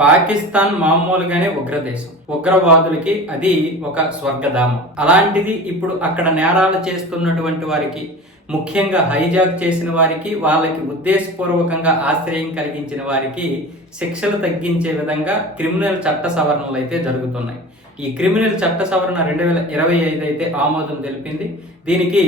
పాకిస్తాన్ మామూలుగానే ఉగ్రదేశం. ఉగ్రవాదులకి అది ఒక స్వర్గధామం. అలాంటిది ఇప్పుడు అక్కడ నేరాలు చేస్తున్నటువంటి వారికి ముఖ్యంగా హైజాక్ చేసిన వారికి వాళ్ళకి ఉద్దేశపూర్వకంగా ఆశ్రయం కలిగించిన వారికి శిక్షలు తగ్గించే విధంగా క్రిమినల్ చట్ట సవరణలు అయితే జరుగుతున్నాయి. ఈ క్రిమినల్ చట్ట సవరణ రెండు వేల ఇరవై ఐదు అయితే ఆమోదం తెలిపింది. దీనికి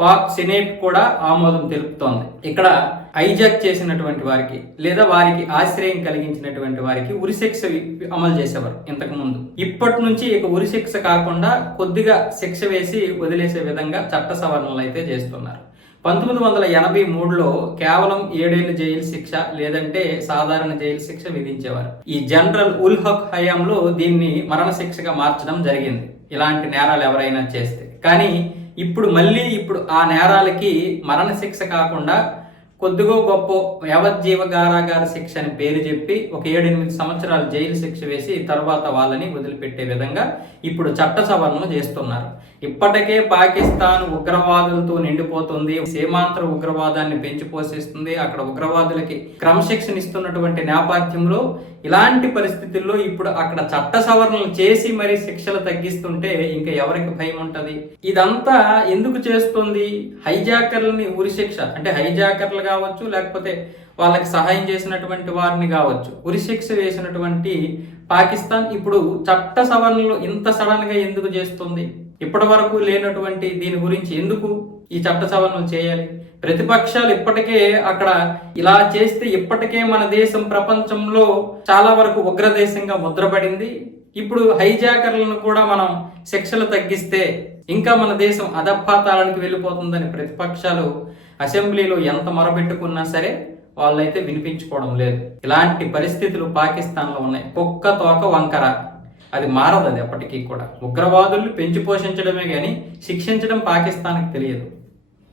పాక్ సినేట్ కూడా ఆమోదం తెలుపుతోంది. ఇక్కడ హైజాక్ చేసినటువంటి వారికి లేదా వారికి ఆశ్రయం కలిగించినటువంటి వారికి ఉరిశిక్ష వి- అమలు చేసేవారు ఇంతకు ముందు ఇప్పటి నుంచి ఇక ఉరిశిక్ష కాకుండా కొద్దిగా శిక్ష వేసి వదిలేసే విధంగా చట్ట సవరణలు అయితే చేస్తున్నారు. పంతొమ్మిది వందల ఎనభై మూడులో కేవలం ఏడేళ్ళ జైలు శిక్ష లేదంటే సాధారణ జైలు శిక్ష విధించేవారు. ఈ జనరల్ ఉల్ హక్ హయాంలో దీన్ని మరణశిక్షగా మార్చడం జరిగింది. ఇలాంటి నేరాలు ఎవరైనా చేస్తే. కానీ ఇప్పుడు మళ్ళీ ఇప్పుడు ఆ నేరాలకి మరణశిక్ష కాకుండా కొద్దిగో గొప్ప యావజ్జీవ కారాగార శిక్ష అని పేరు చెప్పి ఒక ఏడెనిమిది సంవత్సరాలు జైలు శిక్ష వేసి తర్వాత వాళ్ళని వదిలిపెట్టే విధంగా ఇప్పుడు చట్ట సవరణలు చేస్తున్నారు. ఇప్పటికే పాకిస్తాన్ ఉగ్రవాదులతో నిండిపోతుంది. సీమాంతర ఉగ్రవాదాన్ని పెంచి పోషిస్తుంది. అక్కడ ఉగ్రవాదులకి క్రమశిక్షణ ఇస్తున్నటువంటి నేపథ్యంలో ఇలాంటి పరిస్థితుల్లో ఇప్పుడు అక్కడ చట్ట సవరణలు చేసి మరి శిక్షలు తగ్గిస్తుంటే ఇంకా ఎవరికి భయం ఉంటుంది? ఇదంతా ఎందుకు చేస్తుంది? హైజాకర్లని ఉరి శిక్ష అంటే హైజాకర్లు కావచ్చు లేకపోతే వాళ్ళకి సహాయం చేసినటువంటి వారిని కావచ్చు ఉరి శిక్ష వేసినటువంటి పాకిస్తాన్ ఇప్పుడు చట్ట సవరణలు ఇంత సడన్గా ఎందుకు చేస్తుంది? ఇప్పటి వరకు లేనటువంటి దీని గురించి ఎందుకు ఈ చట్ట సవరణలు చేయాలి? ప్రతిపక్షాలు ఇప్పటికే అక్కడ ఇలా చేస్తే ఇప్పటికే మన దేశం ప్రపంచంలో చాలా వరకు ఉగ్రదేశంగా ముద్రపడింది. ఇప్పుడు హైజాకర్లను కూడా మనం శిక్షలు తగ్గిస్తే ఇంకా మన దేశం అధపాతాళానికి వెళ్ళిపోతుందని ప్రతిపక్షాలు అసెంబ్లీలో ఎంత మొరబెట్టుకున్నా సరే వాళ్ళైతే వినిపించుకోవడం లేదు. ఇలాంటి పరిస్థితులు పాకిస్తాన్లో ఉన్నాయి. కుక్క తోక వంకర. అది మారదు అది ఎప్పటికీ కూడా. ఉగ్రవాదుల్ని పెంచి పోషించడమే కానీ శిక్షించడం పాకిస్తాన్కి తెలియదు.